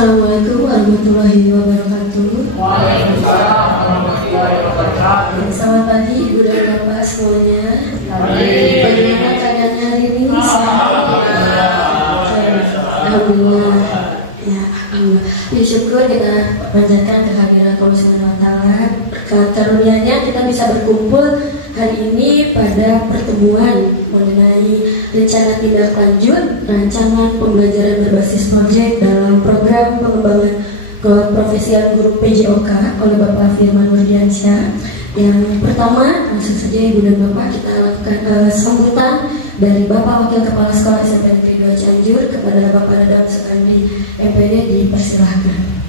Assalamualaikum warahmatullahi wabarakatuh. Waalaikumsalam warahmatullahi wabarakatuh. Selamat pagi Ibu dan Bapak semuanya. Bagaimana keadaannya hari ini? Alhamdulillah. Ya, alhamdulillah. Bersyukur kita panjatkan kehadiran Allah Subhanahu wa taala. Berkat karunia-Nya kita bisa berkumpul hari ini pada pertemuan mengenai rencana tindak lanjut rancangan pembelajaran berbasis proyek dalam program pengembangan keprofesian guru PJOK oleh Bapak Firman Nurdiansyah. Yang pertama, langsung saja Ibu dan Bapak kita lakukan sambutan dari Bapak Wakil Kepala Sekolah SMP Negeri 2 Cianjur kepada Bapak Dadang Sekandi MPD, dipersilahkan.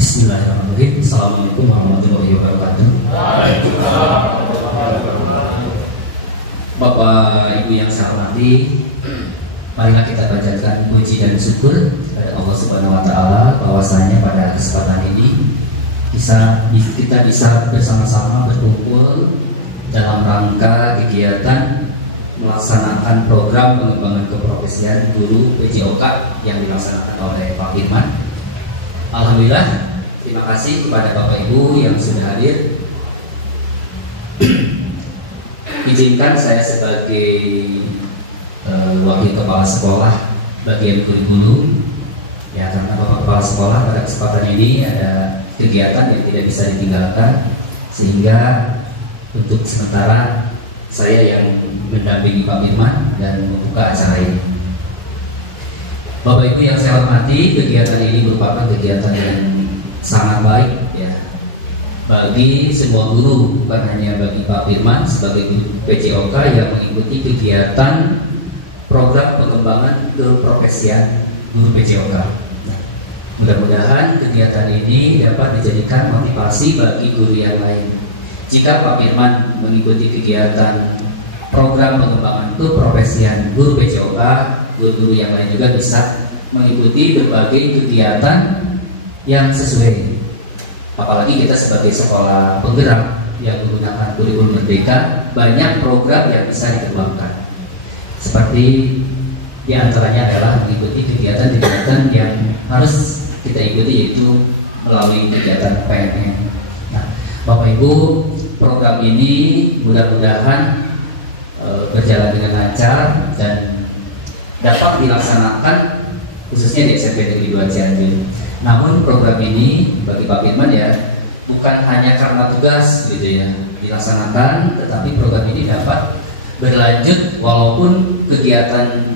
Bismillahirrahmanirrahim. Assalamualaikum warahmatullahi wabarakatuh. Bapak Ibu yang saya hormati, marilah kita panjatkan puji dan syukur kepada Allah Subhanahu wa taala bahwasanya pada kesempatan ini kita bisa bersama-sama berkumpul dalam rangka kegiatan melaksanakan program pengembangan keprofesian guru PJOK yang dilaksanakan oleh Pak Firman. Alhamdulillah, terima kasih kepada Bapak Ibu yang sudah hadir. Izinkan saya sebagai Wakil Kepala Sekolah bagian kurikulum, ya, karena Bapak Kepala Sekolah pada kesempatan ini ada kegiatan yang tidak bisa ditinggalkan, sehingga untuk sementara saya yang mendampingi Pak Firman dan membuka acara ini. Bapak Ibu yang saya hormati, kegiatan ini merupakan kegiatan yang sangat baik, ya, bagi semua guru, bukan hanya bagi Pak Firman sebagai guru PJOK yang mengikuti kegiatan program pengembangan keprofesian guru PJOK. Mudah-mudahan kegiatan ini dapat dijadikan motivasi bagi guru yang lain. Jika Pak Firman mengikuti kegiatan program pengembangan keprofesian guru PJOK, guru-guru yang lain juga bisa mengikuti berbagai kegiatan yang sesuai. Apalagi kita sebagai sekolah penggerak yang menggunakan kurikulum merdeka, banyak program yang bisa dikembangkan. Seperti diantaranya adalah mengikuti kegiatan-kegiatan yang harus kita ikuti, yaitu melalui kegiatan PNM. Nah, Bapak Ibu, program ini mudah-mudahan berjalan dengan lancar dan dapat dilaksanakan khususnya di SMP Negeri 2 Cianjur. Namun program ini bagi Pak Firman ya bukan hanya karena tugas gitu ya dilaksanakan, tetapi program ini dapat berlanjut walaupun kegiatan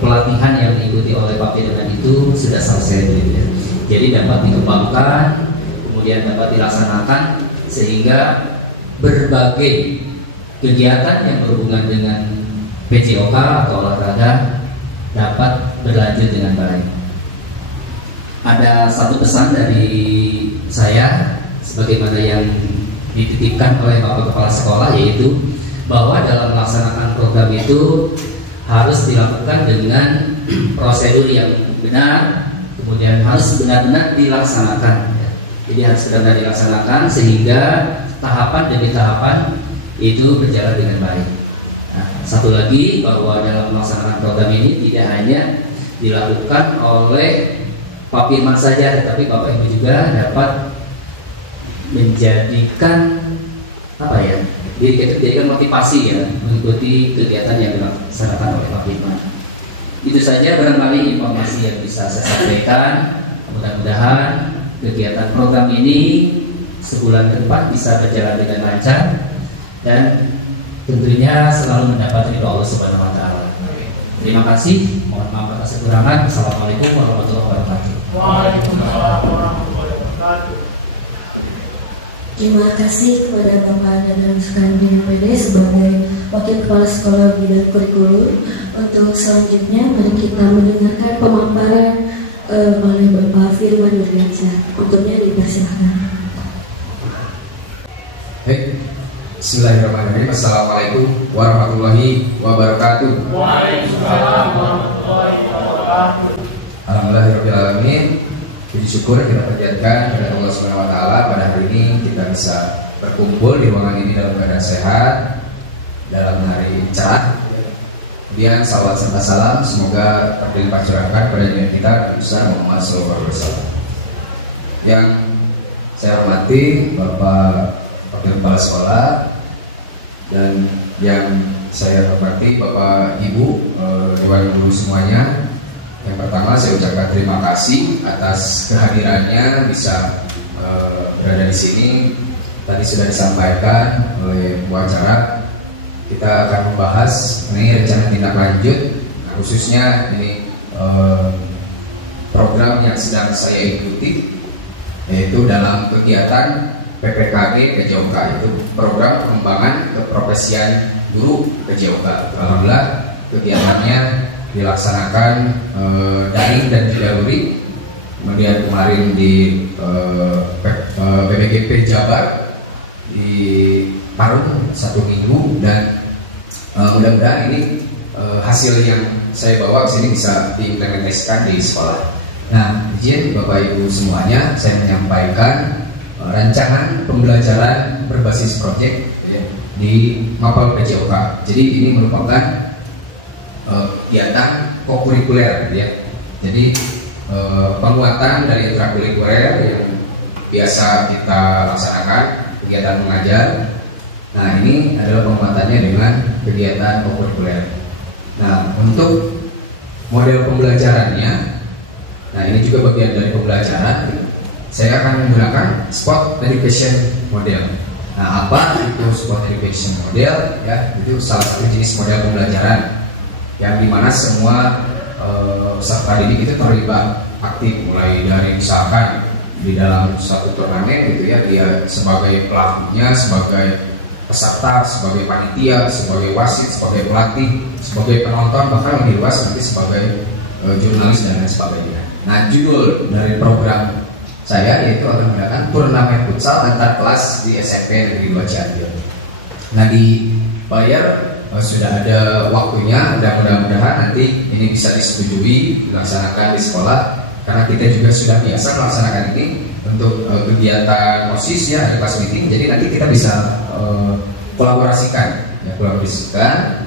pelatihan yang diikuti oleh Pak Firman itu sudah selesai gitu ya. Jadi dapat dikembangkan, kemudian dapat dilaksanakan sehingga berbagai kegiatan yang berhubungan dengan PJOK atau olahraga dapat berlanjut dengan baik. Ada satu pesan dari saya sebagaimana yang dititipkan oleh Bapak Kepala Sekolah, yaitu bahwa dalam melaksanakan program itu harus dilakukan dengan prosedur yang benar, kemudian harus benar-benar dilaksanakan. Jadi harus benar-benar dilaksanakan sehingga tahapan demi tahapan itu berjalan dengan baik. Nah, satu lagi bahwa dalam melaksanakan program ini tidak hanya dilakukan oleh Pak Firman saja, tetapi Bapak Ibu juga dapat menjadikan dijadikan motivasi ya mengikuti kegiatan yang dilaksanakan oleh Pak Firman. Itu saja barangkali informasi yang bisa saya sampaikan. Mudah-mudahan kegiatan program ini sebulan ke depan bisa berjalan dengan lancar dan tentunya selalu mendapat ridho Allah Subhanahu wa taala. Terima kasih. Mohon maaf atas kekurangan. Assalamualaikum warahmatullahi wabarakatuh. Waalaikumsalam warahmatullahi wabarakatuh. Terima kasih kepada Bapak Dadang Sekandi MPD sebagai Wakil Kepala Sekolah Bidang Kurikulum. Untuk selanjutnya mari kita mendengarkan pemaparan oleh Bapak Firman Nurdiansyah. Untuknya dipersilakan. Baik. Bismillahirrahmanirrahim. Assalamualaikum warahmatullahi wabarakatuh. Waalaikumsalam warahmatullahi wabarakatuh. Alhamdulillahirabbil alamin. Puji syukur kita panjatkan kepada Allah Subhanahu wa taala pada hari ini kita bisa berkumpul di ruangan ini dalam keadaan sehat, dalam hari cerah. Kemudian salawat serta salam semoga terlimpah curahkan pada junjungan kita besar Muhammad sallallahu alaihi wasallam. Yang saya hormati Bapak Wakil Kepala Sekolah dan yang saya hormati Bapak Ibu Dewan Guru semuanya. Yang pertama saya ucapkan terima kasih atas kehadirannya bisa berada di sini. Tadi sudah disampaikan oleh Bu acara, kita akan membahas mengenai rencana tindak lanjut, khususnya ini program yang sedang saya ikuti, yaitu dalam kegiatan PPKG PJOK, itu program pengembangan keprofesian guru PJOK. Alhamdulillah kegiatannya dilaksanakan daring dan juga luring. Kemudian kemarin di PPGP Jabar di Parung 1 minggu, dan mudah-mudahan ini hasil yang saya bawa ke sini bisa diimplementasikan di sekolah. Nah, izin Bapak Ibu semuanya, saya menyampaikan rancangan pembelajaran berbasis proyek di Mapel PJOK. Jadi ini merupakan kegiatan kokurikuler, ya. Jadi penguatan dari intrakurikuler yang biasa kita laksanakan, kegiatan mengajar. Nah, ini adalah penguatannya dengan kegiatan kokurikuler. Nah, untuk model pembelajarannya, nah ini juga bagian dari pembelajaran. Saya akan menggunakan sport education model. Nah, apa itu sport education model? Ya, itu salah satu jenis model pembelajaran yang dimana semua peserta didik itu terlibat aktif, mulai dari misalkan di dalam satu turnamen gitu ya, dia sebagai pelakunya, sebagai peserta, sebagai panitia, sebagai wasit, sebagai pelatih, sebagai penonton, bahkan lebih luas nanti sebagai jurnalis dan lain sebagainya. Nah, judul dari program saya yaitu akan menggunakan turnamen futsal antar kelas di SMP Negeri 2 Cianjur. Nah, dibayar sudah ada waktunya, dan mudah-mudahan nanti ini bisa disetujui dilaksanakan di sekolah, karena kita juga sudah biasa melaksanakan ini untuk kegiatan OSIS ya, kelas meeting. Jadi nanti kita bisa kolaborasikan.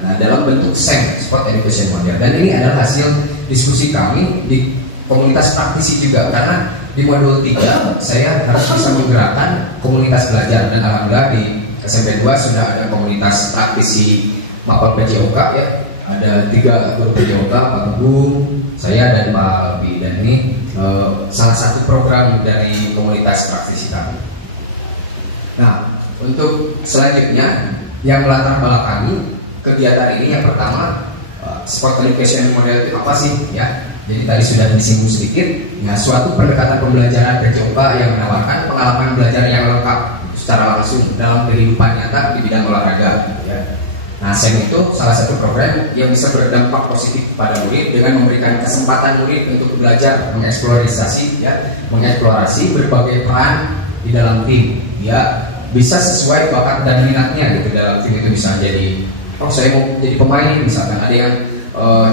Nah, dalam bentuk SEM, Sport Education Model. Dan ini adalah hasil diskusi kami di komunitas praktisi juga, karena di modul 3 saya harus bisa menggerakkan komunitas belajar, dan alhamdulillah di SMP 2 sudah ada komunitas praktisi Mapel PJOK ya. Ada 3 guru PJOK, Pak Agung, saya dan Pak Albi, dan ini salah satu program dari komunitas praktisi kami. Nah, untuk selanjutnya yang melatar belakangi kegiatan ini, yang pertama Sport Education Model itu apa sih ya? Jadi tadi sudah disinggung sedikit. Nah, suatu pendekatan pembelajaran PJOK yang menawarkan pengalaman belajar yang lengkap secara langsung dalam kehidupan nyata di bidang olahraga ya. Nah, SEM itu salah satu program yang bisa berdampak positif kepada murid dengan memberikan kesempatan murid untuk belajar mengeksplorasi berbagai peran di dalam tim. Ya, bisa sesuai bakat dan minatnya gitu. Dalam tim itu bisa jadi, saya mau jadi pemain, misalkan ada yang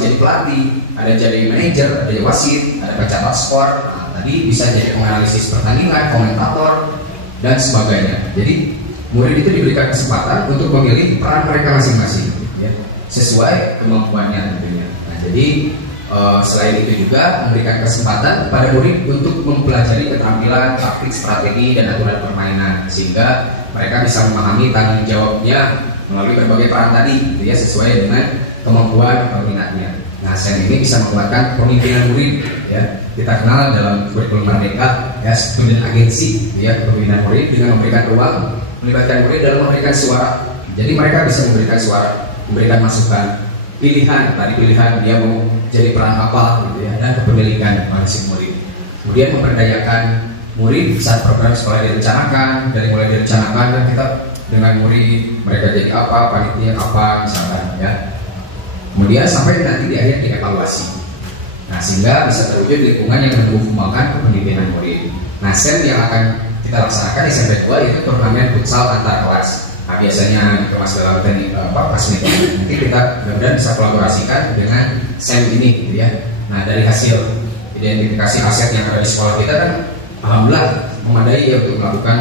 jadi pelatih, ada jadi manajer, ada jadi wasit, ada pencatat skor. Nah, tadi bisa jadi penganalisis pertandingan, komentator dan sebagainya. Jadi murid itu diberikan kesempatan untuk memilih peran mereka masing-masing ya, sesuai kemampuannya tentunya. Nah, jadi selain itu juga memberikan kesempatan pada murid untuk mempelajari keterampilan, taktik, strategi, dan aturan permainan, sehingga mereka bisa memahami tanggung jawabnya melalui berbagai peran tadi gitu ya, sesuai dengan kemampuan minatnya. Nah, SEM ini bisa menguatkan pemimpinan murid ya. Kita kenal dalam kurikulum Merdeka ya, student agency ya, pemimpinan murid dengan memberikan ruang, melibatkan murid dalam memberikan suara. Jadi mereka bisa memberikan suara, memberikan masukan, pilihan, tadi pilihan dia mau jadi peran apa gitu ya, dan kepemilikan pada si murid. Kemudian memberdayakan murid saat program sekolah direncanakan, dari mulai direncanakan dan kita dengan murid mereka jadi apa, panitia apa misalkan ya. Kemudian sampai nanti di akhir dievaluasi. Nah, sehingga bisa terwujud lingkungan yang mendukung kepemimpinan murid. Nah, SEM yang akan kita laksanakan di SMP 2 itu turnamen futsal antar kelas. Nah, biasanya kelas dalam teknik kelas meeting, nanti kita mudah-mudahan bisa kolaborasikan dengan SEM ini gitu ya. Nah, dari hasil identifikasi aset yang ada di sekolah kita kan alhamdulillah memadai ya untuk melakukan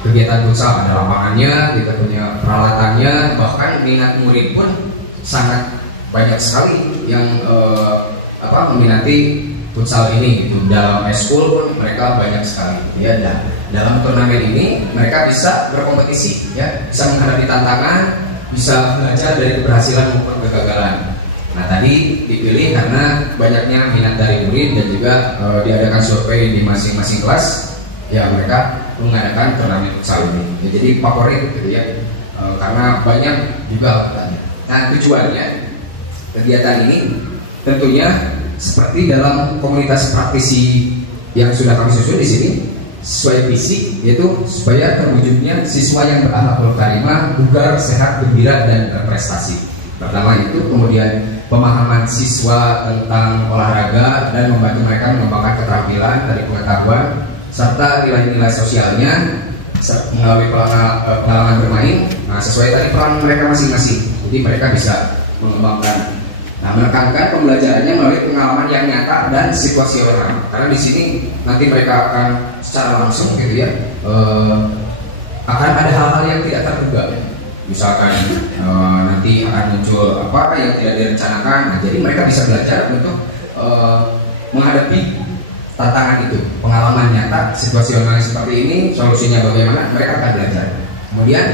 kegiatan futsal. Ada lapangannya, kita punya peralatannya, bahkan minat murid pun sangat banyak sekali yang meminati futsal ini gitu. Dalam eskul pun mereka banyak sekali ya. Dan dalam turnamen ini mereka bisa berkompetisi ya, bisa menghadapi tantangan, bisa belajar dari keberhasilan maupun kegagalan. Nah tadi dipilih karena banyaknya minat dari murid dan juga diadakan survei di masing-masing kelas ya, mereka mengadakan turnamen futsal ini ya, jadi favorit gitu ya, karena banyak juga anggotanya. Nah tujuannya kegiatan ini tentunya seperti dalam komunitas praktisi yang sudah kami susun di sini, sesuai visi, yaitu supaya terwujudnya siswa yang berakhlakul karimah, bugar, sehat, gembira, dan berprestasi. Pertama itu, kemudian pemahaman siswa tentang olahraga dan membantu mereka mengembangkan keterampilan dari pengetahuan serta nilai-nilai sosialnya melalui pengalaman bermain. Nah, sesuai tadi peran mereka masing-masing, jadi mereka bisa mengembangkan. Nah, menekankan pembelajarannya melalui pengalaman yang nyata dan situasional. Karena di sini nanti mereka akan secara langsung gitu ya, akan ada hal-hal yang tidak terduga. Misalkan nanti akan muncul apa yang tidak direncanakan. Nah, jadi mereka bisa belajar untuk menghadapi tantangan itu. Pengalaman nyata, situasional seperti ini, solusinya bagaimana, mereka akan belajar. Kemudian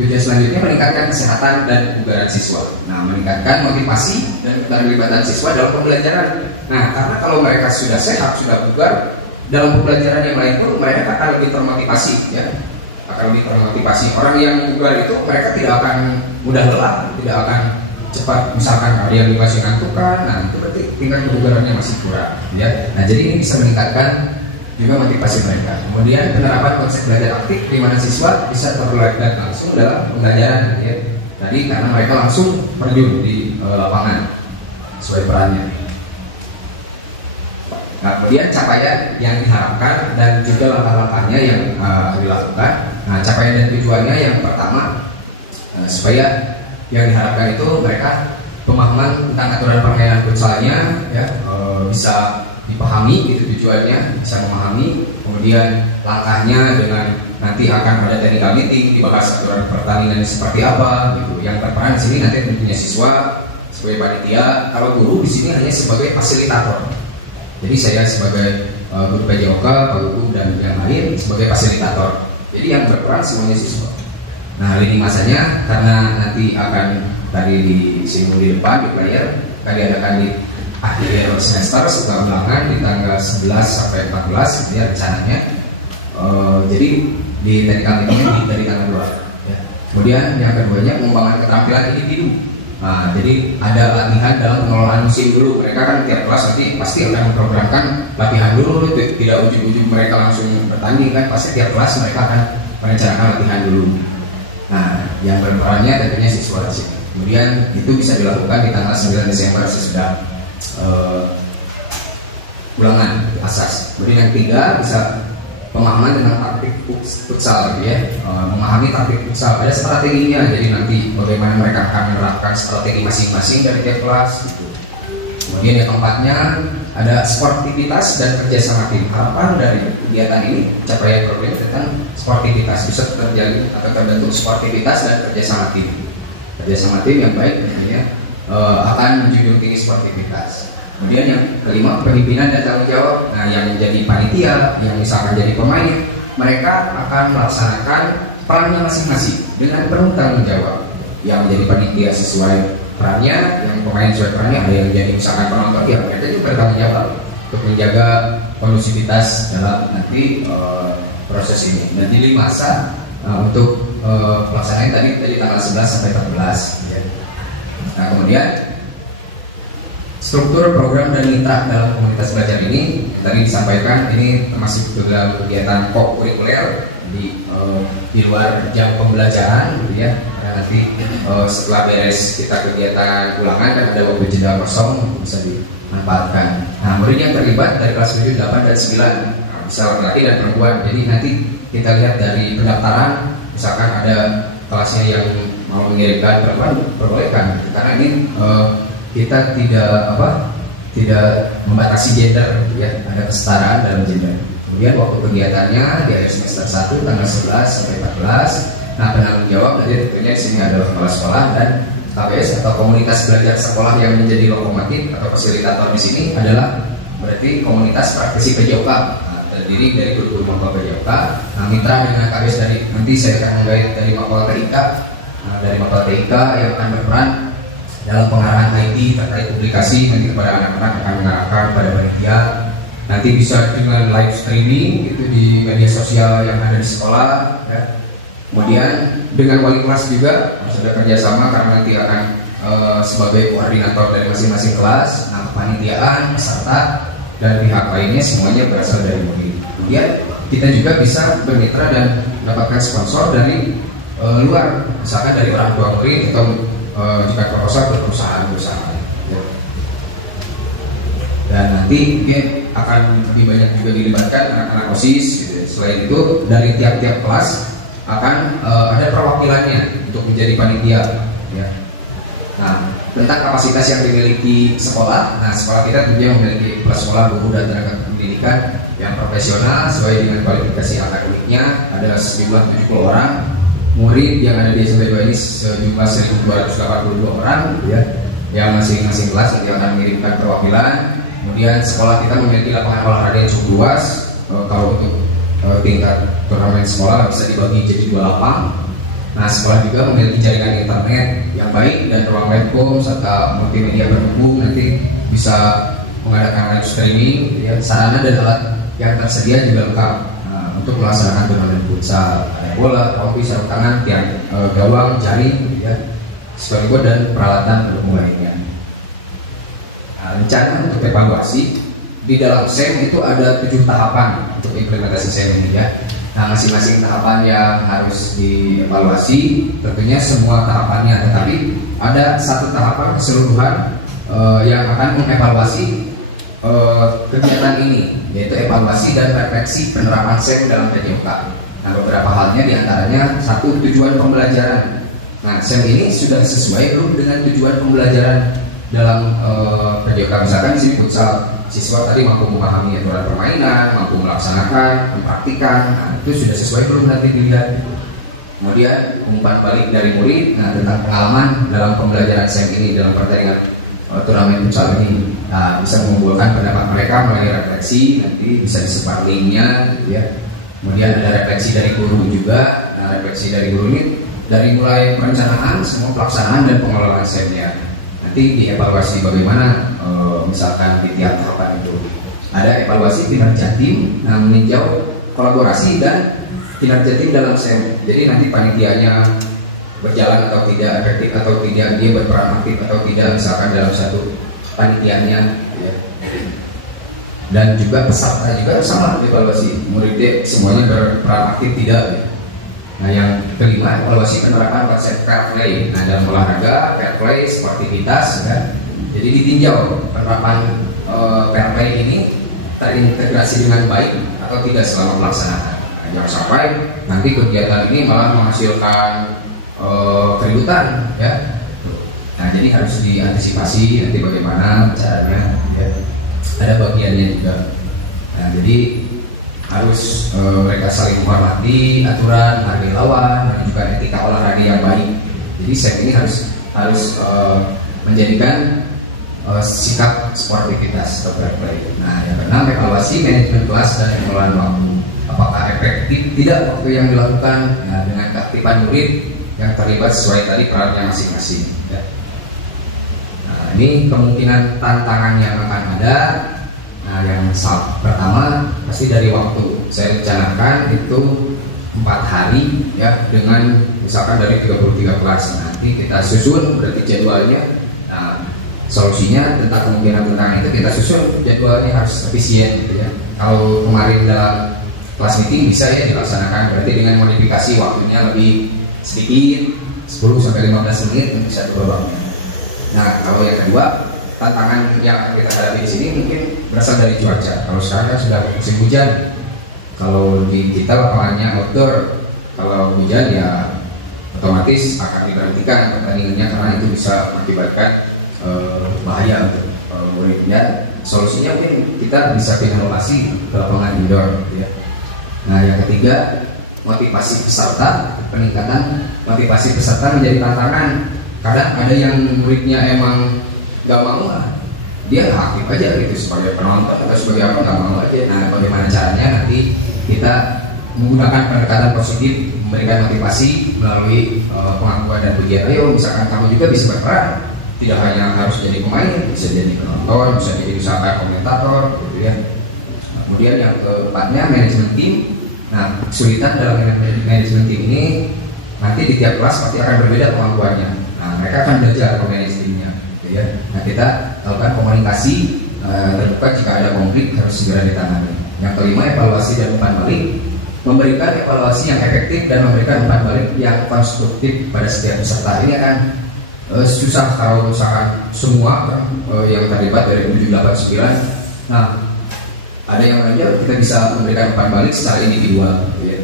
tujuan selanjutnya meningkatkan kesehatan dan kebugaran siswa. Nah, meningkatkan motivasi dan keterlibatan siswa dalam pembelajaran. Nah, karena kalau mereka sudah sehat, sudah bugar, dalam pembelajaran yang lain pun mereka akan lebih termotivasi, ya. Akan lebih termotivasi. Orang yang bugar itu mereka tidak akan mudah lelah, tidak akan cepat. Misalkan dia masih ngantukan, nah itu berarti tingkat kebugarannya masih kurang, ya. Nah, jadi ini bisa meningkatkan juga motivasi mereka. Kemudian penerapan konsep belajar aktif di mana siswa bisa terlibat langsung dalam pembelajaran, ya. Tadi karena mereka langsung terjun di lapangan sesuai perannya. Nah, kemudian capaian yang diharapkan dan juga langkah-langkahnya yang dilakukan. Nah, capaian dan tujuannya yang pertama supaya yang diharapkan itu mereka pemahaman tentang aturan permainan futsalnya, ya, bisa dipahami gitu tujuannya, bisa memahami. Kemudian langkahnya dengan nanti akan ada technical meeting, dibahas aturan pertandingan seperti apa gitu. Yang berperan di sini nanti tentunya siswa sebagai panitia, kalau guru di sini hanya sebagai fasilitator. Jadi saya sebagai guru PJOK, Pak Guru dan yang lain sebagai fasilitator. Jadi yang berperan semuanya siswa. Nah, lini masanya karena nanti akan tadi disinggung di depan di player, tadi adakan di akhir semester setelah ulangan di tanggal 11 sampai 14 gitu ya rencananya. Jadi di technical meeting dari tanggal 2 ya. Kemudian yang keduanya pengembangan keterampilan individu. Nah, jadi ada latihan dalam pengelolaan musim dulu. Mereka kan tiap kelas nanti pasti akan memprogramkan latihan dulu, tidak ujung-ujung mereka langsung bertanding kan. Pasti tiap kelas mereka akan merencanakan latihan dulu. Nah, yang berperannya tentunya siswa di sini. Kemudian itu bisa dilakukan di tanggal 9 Desember sesudah ulangan asas. Kemudian yang ketiga bisa pemahaman tentang taktik futsal, ya. Memahami taktik futsal, ada strateginya. Jadi nanti bagaimana mereka akan menerapkan strategi masing-masing dari tiap kelas gitu. Kemudian yang keempatnya ada sportivitas dan kerjasama tim. Harapan dari kegiatan ini capaian program tentang sportivitas, bisa terjadi atau terbentuk sportivitas dan kerjasama tim. Kerjasama tim yang baik ya, akan menjunjung tinggi sportivitas. Kemudian yang kelima pemimpinan dan tanggung jawab. Nah, yang menjadi panitia, yang misalkan jadi pemain, mereka akan melaksanakan perannya masing-masing dengan penuh tanggung jawab. Yang menjadi panitia sesuai perannya, yang pemain sesuai perannya, ada yang jadi misalkan penonton, ya mereka juga bertanggung jawab untuk menjaga kondusivitas dalam nanti proses ini. Dan di masa untuk pelaksanaan tadi tanggal 11 sampai 14 ya. Nah, kemudian struktur program dan mitra dalam komunitas belajar ini tadi disampaikan, ini termasuk dalam kegiatan co-kurikuler di luar jam pembelajaran gitu ya. Nah, nanti setelah beres kita kegiatan ulangan kan ada waktu jeda kosong bisa dimanfaatkan. Nah, murid yang terlibat dari kelas 7, 8 dan 9 bisa laki-laki dan perempuan. Jadi nanti kita lihat dari pendaftaran, misalkan ada kelasnya yang mau mengirimkan perempuan, perbolehkan karena ini kita tidak membatasi gender gitu ya, ada kesetaraan dalam gender. Kemudian waktu kegiatannya di akhir semester 1 tanggal 11 sampai 14. Nah, penanggung jawab nanti tentunya di sini adalah kepala sekolah dan KBS atau komunitas belajar sekolah yang menjadi lokomotif atau fasilitator di sini adalah berarti komunitas praktisi PJOK, terdiri dari guru-guru mapel PJOK. Nah, mitra dengan KBS dari nanti saya akan menggait dari mapel TIK, dari mapel TIK yang akan berperan dalam pengarahan IT terkait publikasi nanti kepada anak-anak, akan mengarahkan pada panitia. Nanti bisa dengan live streaming itu di media sosial yang ada di sekolah, ya. Kemudian dengan wali kelas juga sudah kerjasama karena nanti akan sebagai koordinator dari masing-masing kelas. Nah, kepanitiaan, peserta dan pihak lainnya semuanya berasal dari murid. Kemudian kita juga bisa bermitra dan mendapatkan sponsor dari luar, misalkan dari orang tua murid atau jika proposal ke perusahaan-perusahaan. Ya. Dan nanti mungkin akan lebih banyak juga dilibatkan anak-anak OSIS. Gitu. Selain itu dari tiap-tiap kelas akan ada perwakilannya untuk menjadi panitia. Ya. Nah, tentang kapasitas yang dimiliki sekolah, nah sekolah kita tentunya memiliki kepala sekolah, guru dan tenaga pendidikan yang profesional sesuai dengan kualifikasi akademiknya. Ada sejumlah 70 orang. Murid yang ada di SMP 2 ini sejumlah 1.282 orang, ya, yang masing-masing kelas nanti akan mengirimkan perwakilan. Kemudian sekolah kita memiliki lapangan olahraga yang cukup luas. Kalau untuk tingkat turnamen sekolah bisa dibagi jadi 2 lapang. Nah, sekolah juga memiliki jaringan internet yang baik dan ruang webcam serta multimedia berhubung. Nanti bisa mengadakan live streaming, ya. Sarana dan alat yang tersedia juga lengkap untuk melaksanakan turnamen futsal, bola, trofi, sarung tangan, tiang gawang, jaring, ya, sekaligus dan peralatan pendukung lainnya. Nah, rencana untuk evaluasi di dalam SEM itu ada 7 tahapan untuk implementasi SEM ini, ya. Nah, masing-masing tahapan yang harus dievaluasi tentunya semua tahapannya, tetapi ada satu tahapan keseluruhan yang akan mengevaluasi kegiatan ini, yaitu evaluasi dan refleksi penerapan SEM dalam PJOK. Nah, beberapa halnya diantaranya satu, tujuan pembelajaran. Nah, SEM ini sudah sesuai belum dengan tujuan pembelajaran dalam PJOK. Misalkan di sini futsal, siswa tadi mampu memahami aturan permainan, mampu melaksanakan, mempraktikkan. Nah, itu sudah sesuai belum nanti dilihat. Kemudian umpan balik dari murid, nah, tentang pengalaman dalam pembelajaran SEM ini dalam pertandingan turnamen futsal ini. Nah, bisa mengumpulkan pendapat mereka melalui refleksi, nanti bisa disebar linknya, ya. Kemudian ada refleksi dari guru juga. Nah, refleksi dari guru ini dari mulai perencanaan, semua pelaksanaan dan pengelolaan SEM-nya. Nanti dievaluasi bagaimana, misalkan di tiap tahapan itu. Ada evaluasi kinerja tim, nah, meninjau kolaborasi dan kinerja tim dalam SEM. Jadi nanti panitianya berjalan atau tidak, efektif atau tidak, dia berperan aktif atau tidak, misalkan dalam satu panitianya, ya. Dan juga peserta juga sama evaluasi, murid semuanya berperan aktif tidak, ya. Nah, yang kelima, evaluasi penerapan konsep fair play. Nah, dalam olahraga fair play sportivitas, ya. Jadi ditinjau penerapan fair play ini terintegrasi dengan baik atau tidak selama pelaksanaan. Nah, jangan sampai nanti kegiatan ini malah menghasilkan keributan, ya. Nah, jadi harus diantisipasi nanti bagaimana caranya, ya. Ada bagiannya juga. Nah, jadi harus mereka saling menghormati aturan, menghargai lawan, dan juga etika olahraga yang baik. Jadi SEM ini harus menjadikan sikap sportivitas atau fair play. Nah, yang keenam, evaluasi manajemen kelas dan pengelolaan waktu. Apakah efektif tidak waktu yang dilakukan, nah, dengan keaktifan murid yang terlibat sesuai tadi perannya masing-masing, ya. Nah, ini kemungkinan tantangan yang akan ada. Nah, yang pertama pasti dari waktu. Saya rencanakan itu 4 hari, ya, dengan misalkan dari 33 kelas. Nanti kita susun berarti jadwalnya. Nah, solusinya tentang kemungkinan tentang itu kita susun jadwalnya harus efisien, gitu, ya. Kalau kemarin dalam kelas meeting bisa, ya, dilaksanakan berarti dengan modifikasi waktunya lebih sedikit, 10-15 menit untuk satu babaknya. Nah, kalau yang kedua, tantangan yang kita hadapi di sini mungkin berasal dari cuaca. Kalau sekarang kan sudah musim hujan. Kalau di kita lapangannya outdoor, kalau hujan ya otomatis akan diberhentikan pertandingannya karena itu bisa mengakibatkan bahaya untuk muridnya. Solusinya mungkin kita bisa pindah lokasi ke lapangan indoor, ya. Nah, yang ketiga, motivasi peserta, peningkatan motivasi peserta menjadi tantangan Kadang ada yang muridnya emang nggak mau lah, dia aktif aja gitu sebagai penonton atau sebagai apa, nggak mau aja. Nah, bagaimana caranya nanti kita menggunakan pendekatan positif, memberikan motivasi melalui pengakuan dan pujian. Ayo, misalkan kamu juga bisa berperan, tidak hanya harus jadi pemain, bisa jadi penonton, bisa jadi misalkan komentator, gitu ya. Kemudian yang keempatnya manajemen tim. Nah, kesulitan dalam manajemen tim ini nanti di tiap kelas pasti akan berbeda kemampuannya. Nah, mereka akan belajar manajemen timnya, gitu ya. Nah, kita lakukan komunikasi terbuka jika ada konflik harus segera ditangani. Yang kelima, evaluasi dan umpan balik. Memberikan evaluasi yang efektif dan memberikan umpan balik yang konstruktif pada setiap peserta. Ini akan susah kalau misalkan semua yang terlibat dari 7, 8, 9. Nah, ada yang aja kita bisa memberikan umpan balik secara individual, gitu ya.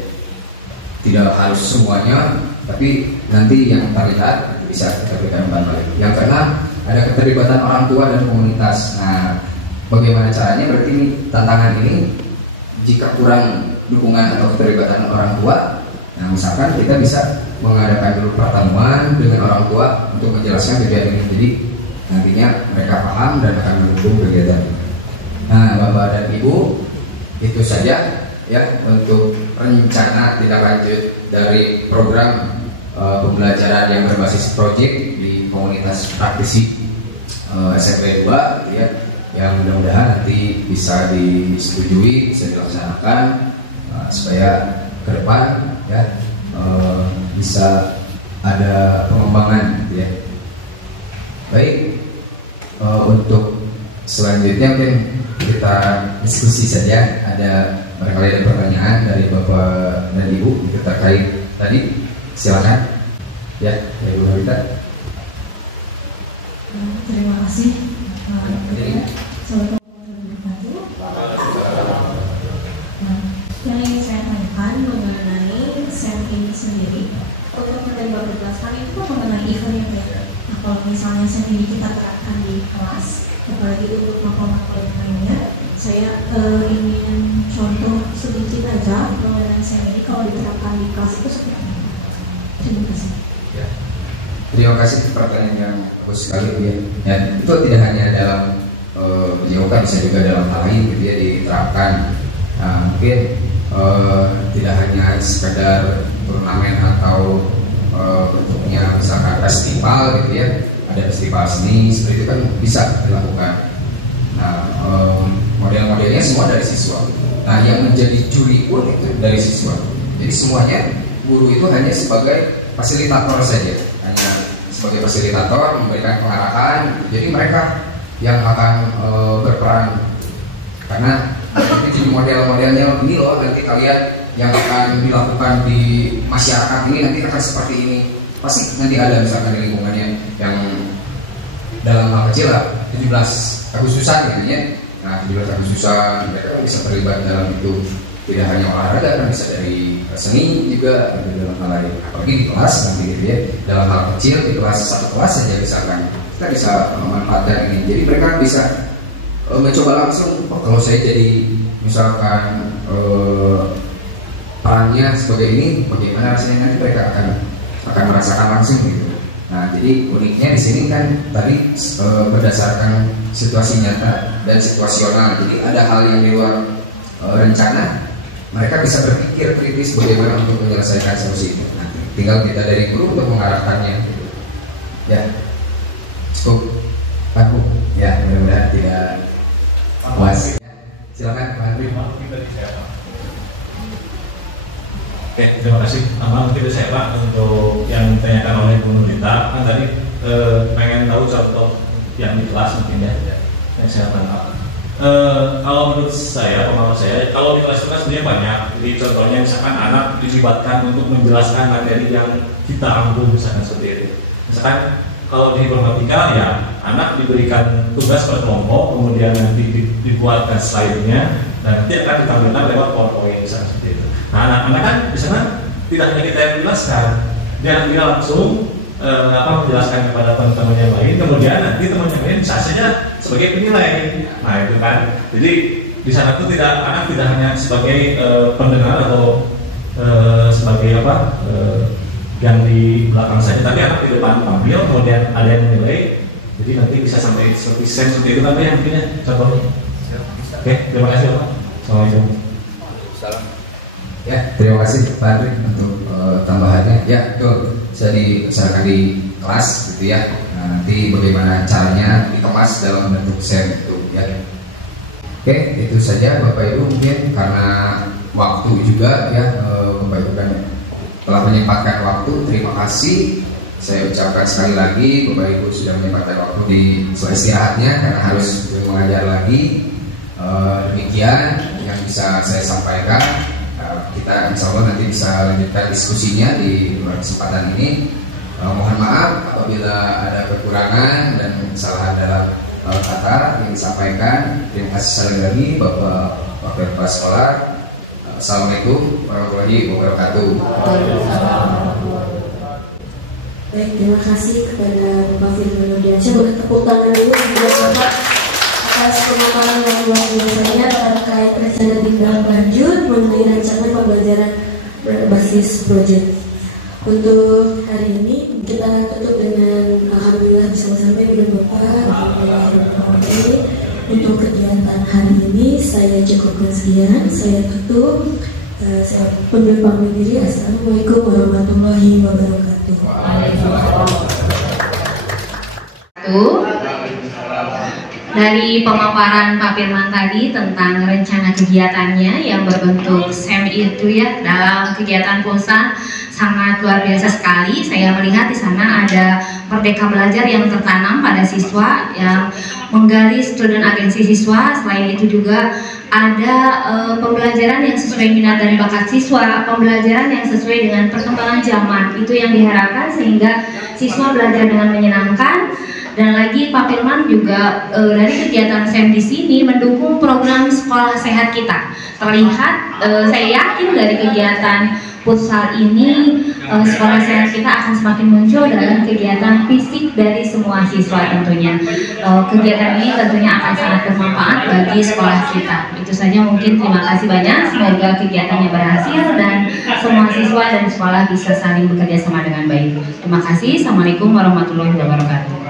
Tidak harus semuanya, tapi nanti yang terlihat bisa kita berikan umpan balik. Yang keenam, ada keterlibatan orang tua dan komunitas. Nah, bagaimana caranya? Berarti ini tantangan ini jika kurang dukungan atau keterlibatan orang tua, nah misalkan kita bisa mengadakan dulu pertemuan dengan orang tua untuk menjelaskan kegiatan ini, jadi nantinya mereka paham dan akan mendukung kegiatan ini. Nah, Bapak dan Ibu, itu saja ya untuk rencana tindak lanjut dari program pembelajaran yang berbasis proyek di komunitas praktisi SMP 2, gitu ya, yang mudah-mudahan nanti bisa disetujui, bisa dilaksanakan supaya ke depan ya bisa ada pengembangan, gitu ya. Baik, untuk selanjutnya mungkin kita diskusi saja. Ada barangkali ada pertanyaan dari Bapak dan Ibu terkait tadi, silakan ya, Ibu Harita. Terima kasih. Yang ingin saya tanyakan mengenai SEM ini sendiri, untuk yang tadi Bapak jelaskan itu mengenai event ya. Nah, kalau misalnya SEM ini kita terapkan di kelas, apalagi untuk makro-makro yang lainnya, saya ingin contoh sedikit aja mengenai SEM ini kalau diterapkan di kelas itu seperti apa. Terima kasih. Ya. Terima kasih, pertanyaan yang bagus sekali ya. Ya, itu tidak hanya dalam JOK, bisa juga dalam hal lain, gitu ya, diterapkan. Nah, mungkin tidak hanya sekedar turnamen atau bentuknya misalkan festival, gitu ya. Ada festival seni seperti itu kan bisa dilakukan. Nah, model-modelnya semua dari siswa. Nah, yang menjadi juri pun itu dari siswa. Jadi semuanya guru itu hanya sebagai fasilitator saja, hanya sebagai fasilitator memberikan pengarahan. Jadi mereka yang akan berperan, karena itu jadi model-modelnya ini loh, nanti kalian yang akan dilakukan di masyarakat ini nanti akan seperti ini. Pasti nanti ada misalkan di lingkungannya yang dalam hal kecil lah 17 Agustusan gitu ya. Nah, 17 Agustusan mereka bisa terlibat dalam itu. Tidak hanya olahraga, kan bisa dari seni juga, dalam hal lain. Apalagi di kelas nanti gitu ya. Dalam hal kecil di kelas, satu kelas saja misalkan kita bisa memanfaatkan ini. Jadi mereka bisa mencoba langsung. Kalau saya jadi misalkan perannya sebagai ini, bagaimana rasanya, nanti mereka akan merasakan langsung gitu. Nah, jadi uniknya di sini kan tadi berdasarkan situasi nyata dan situasional. Jadi ada hal yang di luar rencana, mereka bisa berpikir kritis bagaimana untuk menyelesaikan solusi itu. Nah, tinggal kita dari guru untuk mengarahkannya. Gitu. Ya, cukup aku. Ya, mudah-mudahan tidak puas. Silakan, Pak Andri. Oke, terima kasih. Mungkin saya Pak untuk yang ditanyakan oleh Bu Nurita, kan tadi pengen tahu contoh yang di kelas mungkin ya, yang saya tangkap. Kalau menurut saya, pengalaman saya, kalau di kelas itu kan sebenarnya banyak. Jadi contohnya misalkan anak dilibatkan untuk menjelaskan materi yang kita ambil, misalkan seperti itu. Misalkan kalau di informatika ya anak diberikan tugas per kelompok, kemudian nanti dibuatkan slide-nya dan nanti akan ditampilkan lewat PowerPoint, misalkan seperti itu. Nah, anak-anak kan misalkan tidak hanya kita yang menjelaskan, dia langsung menjelaskan kepada teman-teman yang lain, kemudian nanti teman yang lain bisa saja sebagai penilai. Nah, itu kan, jadi di sana tuh anak tidak hanya sebagai pendengar atau sebagai yang belakang saja, tapi anak di depan tampil, kemudian ada yang menilai, jadi nanti bisa sampai seperti sen seperti itu kan ya mungkin ya contohnya. Oke, terima kasih Pak. Assalamualaikum. Ya, terima kasih Pak Andri untuk tambahannya. Ya, betul. Bisa diusahakan di kelas gitu ya. Nah, nanti bagaimana caranya dikemas dalam bentuk sen itu ya. Oke, itu saja Bapak Ibu, mungkin karena waktu juga ya, Bapak Ibu kan telah menyempatkan waktu. Terima kasih. Saya ucapkan sekali lagi Bapak Ibu sudah menyempatkan waktu di sela istirahatnya karena harus mengajar lagi. Demikian yang bisa saya sampaikan. Kita insya Allah nanti bisa lanjutkan diskusinya di luar kesempatan ini. Mohon maaf apabila ada kekurangan dan kesalahan dalam kata yang disampaikan. Terima kasih sekali lagi Bapak Wakil Kepala Sekolah. Assalamualaikum warahmatullahi wabarakatuh. Baik, terima kasih kepada Bapak Firman Nurdiansyah. Boleh tepuk tangan dulu buat Bapak atas pemaparan yang luar biasanya terkait rencana tindak lanjut mengenai rancangan pembelajaran berbasis proyek. Untuk hari ini kita tutup dengan alhamdulillah bisa sampai dengan Bapak. Alhamdulillah. Untuk kegiatan hari ini saya cukupkan sekian. Saya tutup. Saya pamit diri. Assalamualaikum warahmatullahi wabarakatuh. Dari pemaparan Pak Firman tadi tentang rencana kegiatannya yang berbentuk SEM itu ya dalam kegiatan pulsa sangat luar biasa sekali. Saya melihat di sana ada merdeka belajar yang tertanam pada siswa yang menggali student agensi siswa. Selain itu juga ada pembelajaran yang sesuai minat dan bakat siswa, pembelajaran yang sesuai dengan perkembangan zaman. Itu yang diharapkan sehingga siswa belajar dengan menyenangkan. Dan lagi Pak Firman juga dari kegiatan SEM di sini mendukung program sekolah sehat kita. Terlihat, saya yakin dari kegiatan futsal ini sekolah sehat kita akan semakin muncul dalam kegiatan fisik dari semua siswa tentunya. Kegiatan ini tentunya akan sangat bermanfaat bagi sekolah kita. Itu saja mungkin, terima kasih banyak. Semoga kegiatannya berhasil dan semua siswa dan sekolah bisa saling bekerja sama dengan baik. Terima kasih. Assalamualaikum warahmatullahi wabarakatuh.